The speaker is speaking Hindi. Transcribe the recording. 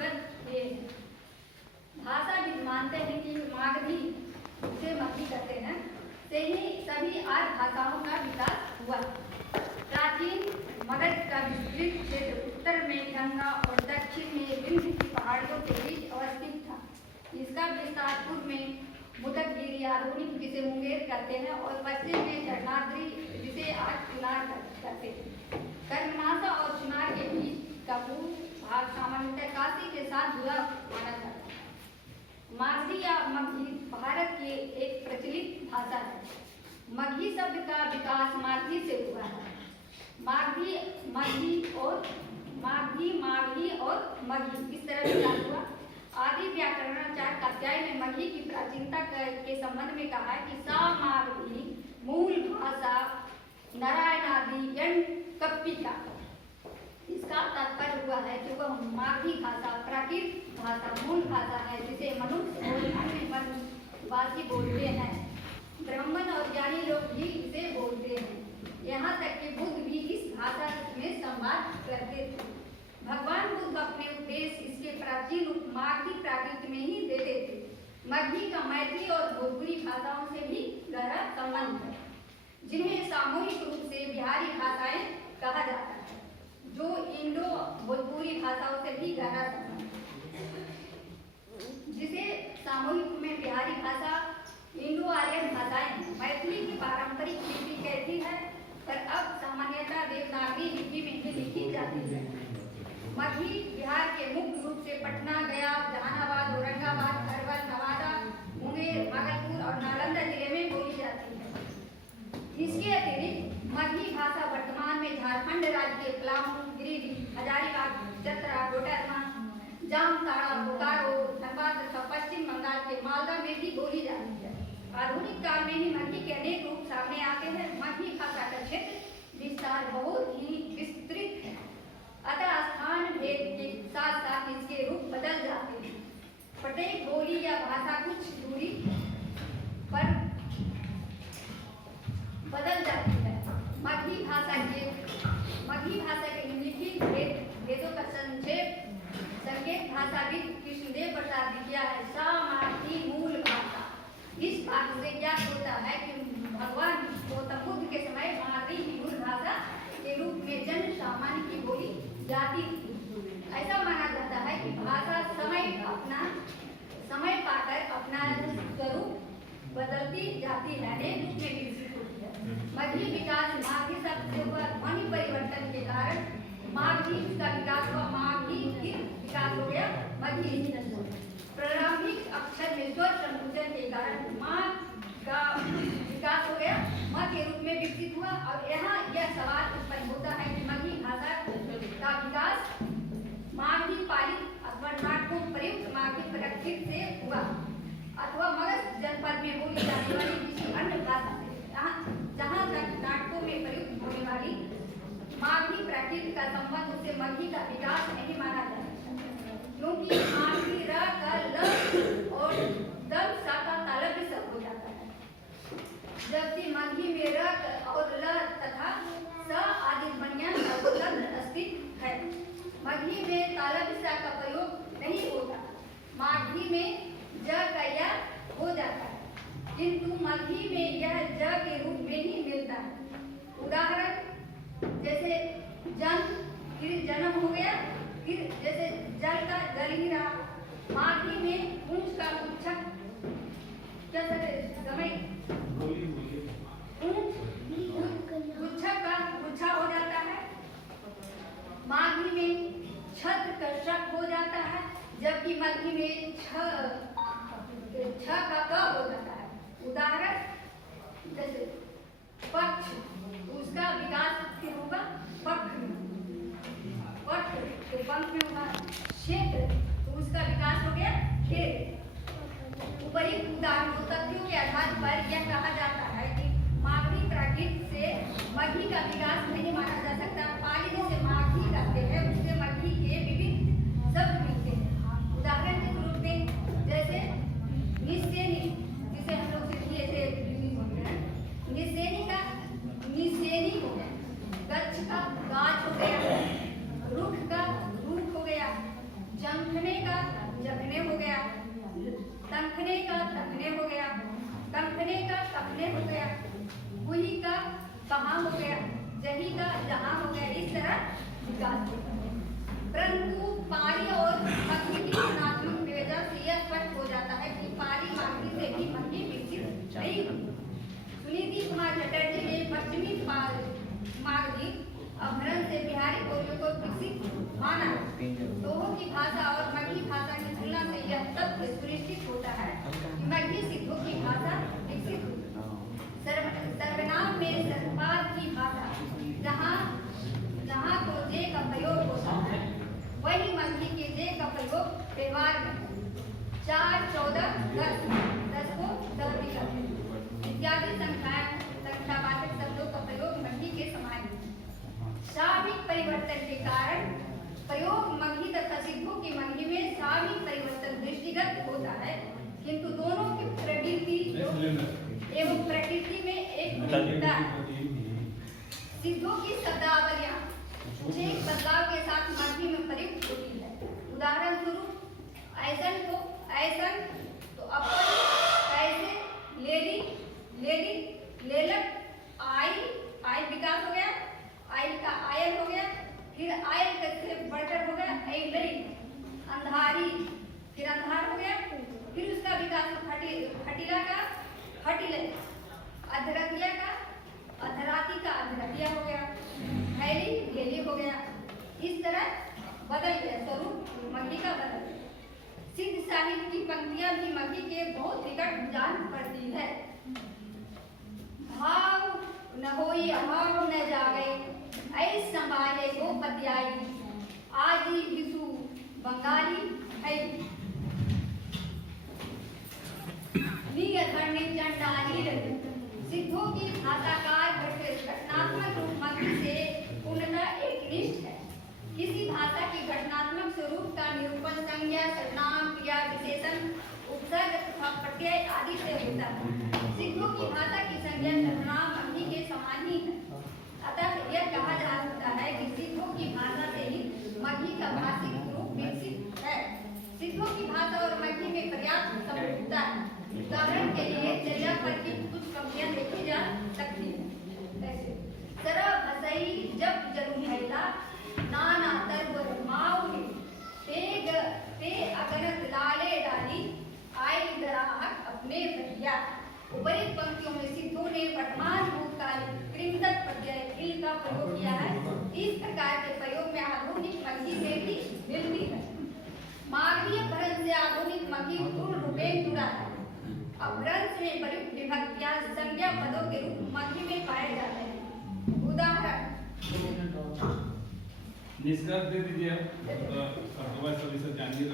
विधिवत ये भाषाविद मानते हैं कि मागधी से मगधी करते हैं से ही सभी आर्य भाषाओं का विकास हुआ। प्राचीन मगध का विस्तृत क्षेत्र उत्तर में गंगा और दक्षिण में विंध्य की पहाड़ियों के बीच अवस्थित था। इसका विस्तार पूर्व में मुदकगिरी आधुनिक जिसे मुंगेर कहते हैं और पश्चिम में चरणाद्री जिसे आज चुनार कहते हैं। कर्मनाशा और चुनार के बीच का पूर्व भाग सामान्यतः काशी के साथ जुड़ा माना जाता है। मागधी या मगधी भारत की एक प्रचलित भाषा है। मगही शब्द का विकास मागधी से हुआ है। मागधी मगही और मागधी मागही और मगही इस तरह विकास हुआ। आदि व्याकरणाचार्य कात्यायन ने मगही की प्राचीनता के संबंध में कहा है कि सा मागधी मूल भाषा नारायणादि यण कप्पिका। इसका तात्पर्य हुआ है कि वह मागधी भाषा प्राकृत भाषा मूल भाषा है जिसे मनुष्य और अन्य वनवासी बोलते हैं। ब्राह्मण और ज्ञानी लोग भी इसे बोलते हैं। यहाँ तक कि बुद्ध भी इस भाषा में संवाद करते थे। भगवान बुद्ध अपने उपदेश इसके प्राचीन रूप मागधी प्राकृत में ही देते थे। मगही का मैथिली और भोजपुरी भाषाओं से भी गहरा संबंध है, जिन्हें सामूहिक रूप से बिहारी भाषाएं कहा जाता है, जो इंडो भोजपुरी भाषाओं से भी गहरा संबंध है। जिसे सामूहिक में बिहारी भाषा इंडो आर्यन भाषाएं मैथिली की पारंपरिक लिपि कहती है, पर अब सामान्यतः देवनागरी लिपि में ही लिखी जाती है। मगही बिहार के मुख्य रूप से पटना, गया, जहानाबाद, औरंगाबाद, अरवल, नवादा, मुंगेर, भागलपुर और नालंदा जिले में बोली जाती है। इसके अतिरिक्त मगही भाषा वर्तमान में झारखंड राज्य के पलामू, गिरिडीह, हजारीबाग, चतरा, कोडरमा, जामताड़ा, बोकारो, धनबाद तथा पश्चिम बंगाल के मालदा में भी बोली जाती है। आधुनिक काल में ही मगही के अनेक रूप सामने आते हैं। मगही भाषा का क्षेत्र विस्तार बहुत ही विस्तृत है, अतः स्थान भेद के साथ साथ इसके रूप बदल जाते हैं। प्रत्येक बोली या भाषा कुछ दूरी पर बदल जाती है। मगही भाषा के निम्नलिखित भेदों का संकेत भाषाविद कृष्णदेव प्रसाद ने किया है। सा मागधी मूल भाषा। इस भाग से ज्ञात होता है कि भगवान गौतम बुद्ध के समय मागधी की मूल भाषा के रूप में जन सामान्य की बोली जाती थी। ऐसा माना जाता है कि भाषा समय पाकर अपना स्वरूप बदलती जाती है, अनेक रूप में विकसित होती है। मगही विकास मागधी शब्द से हुआ ध्वनि परिवर्तन के कारण मागधी का विकास हुआ, मागही फिर विकास हो गया मगही। प्रारंभिक अक्षर में स्वर संकुचन के कारण मां का विकास हो गया, मां के रूप में विकसित हुआ। और यहाँ यह सवाल उत्पन्न होता है कि मगही भाषा का विकास मागधी पालित अथवा नाटकों प्रयुक्त मागधी प्राकृत से हुआ अथवा मगध जनपद में बोली जाने वाली किसी अन्य भाषा से। जहाँ तक नाटकों में प्रयुक्त होने वाली मागधी प्राकृत का संबंध उससे मगही का विकास नहीं माना जा सकता, क्योंकि मागधी र का ल और दम सा का तालव्य सब हो जाता है, जबकि मगही में र और ल तथा स आदि ध्वनियां अस्तित्व है। मगही में तालव्य सा का प्रयोग नहीं होता। मागधी में ज का या हो जाता है, किंतु मगही में यह ज के रूप में ही मिलता है। उदाहरण जैसे जन फिर जन्म हो गया, फिर जैसे जल का जल ही रहा। मागधी में ऊंच का उच्छक गुच्छा का गुच्छा हो जाता है। मागधी में छत्र का शक हो जाता है, जबकि मगही में छ का क हो जाता है। उदाहरण जैसे पक्ष, उसका विकास फिर होगा पक्ष में, पक्ष तो पंख में होगा। क्षेत्र तो उसका विकास हो गया खेत। उपयुक्त उदाहरण तथ्यों के आधार पर यह कहा जाता है कि मागधी प्राकृत से मगही का विकास नहीं माना जा सकता। पाली जिसे मागधी कहते हैं उससे मगही के विविध शब्द मिलते हैं। उदाहरण के रूप में जैसे निस्सेनी, जिसे हम लोग सीखिए थे निस्सेनी का निस्सेनी हो गया, गच्छ का गाछ हो गया, रुख का रुख हो गया, जंखने हो गया, जही का जहाँ हो गया, इस तरह विकास होता है। परंतु पारी और मगही की गुणात्मक विवेचना से यह स्पष्ट हो जाता है कि पारी मागधी से भी मगही विकसित नहीं हुई। सुनीति कुमार चटर्जी ने पश्चिमी मागधी अपभ्रंश से बिहारी बोलियों को विकसित माना। दोनों की भाषा और मगही भाषा की तुलना से यह तथ्य सुनिश्चित होता है कि मगही सिद्धों की भाषा विकसित हुई। सर्वनाम में सर्वपाद की भाषा जहाँ तो जे का प्रयोग होता है, वही मगही के जे का प्रयोग व्यवहार में 4, 14, 10 को 10 भी करते हैं इत्यादि संख्यावाचक शब्दों का प्रयोग मगही के समान है। शाब्दिक परिवर्तन के कारण प्रयोग मगही तथा सिद्धों की मगही में शाब्दिक परिवर्तन दृष्टिगत होता है, किंतु दोनों की प्रवृत्ति एवं प्रकृति में एक भिन्नता है। सिद्धों की शब्दावलियां एक बदलाव के साथ मगही में प्रयुक्त होती है। उदाहरण स्वरूप ऐसन तो अपन, ऐसे, लेडी, लेलक, आई विकास हो गया, आई का आयल हो गया, फिर आयल से बढ़कर हो गया ऐलरी, अंधारी, फिर अंधार हो गया, फिर उसका विकास खटीला का खटिले, अधरतिया का अधराती का अधरतिया हो गया, हैली घेली हो गया। इस तरह बदल गया, स्वरूप मगही का बदल गया। सिद्ध साहित्य की पंक्तियां भी मगही के बहुत निकट जान पड़ती है। भाव न होई अभाव न जागे, ऐस समाये गो पत्याई, आदि विषु बंगाली है। नियधरणी चंडाली रही। सिद्धों की भाषाकार घटनात्मक रूप मगही से पूर्णतः एकनिष्ठ है। किसी भाषा की घटनात्मक स्वरूप का निरूपण संज्ञा, सर्वनाम, क्रिया, विशेषण, उपसर्ग तथा प्रत्यय आदि से होता है। सिद्धों की भाषा की संज्ञा सर्वनाम मगही के समान ही है। अतः यह कहा जा सकता है कि सिद्धों की भाषा से ही मगही का भाषिक रूप विकसित है। सिद्धों की भाषा और मगही में पर्याप्त समरूपता है। उदाहरण के लिए चर्या पर की कुछ पंक्तियां देखी जा सकती हैं। ऐसे सरह भसई जब जरू भैला, नाना तरवर माउरी, ते अगनत लाले डाली, आई दराहक अपने भैया। उपरिक्त पंक्तियों में सिद्धों ने वर्तमान भूतकाल कृमदत प्रत्यय इल का प्रयोग किया है। इस प्रकार के प्रयोग में आधुनिक मगही में भी मिलती है। मागधी अपभ्रंश से आधुनिक मगही पूर्ण रूपेण जुड़ा है। अपभ्रंश में प्रयुक्त विभक्तियां संज्ञा पदों के रूप मगही में पाए जाते हैं। उदाहरण निष्कर्ष दे दीजिए। अब तो सभी से जानिए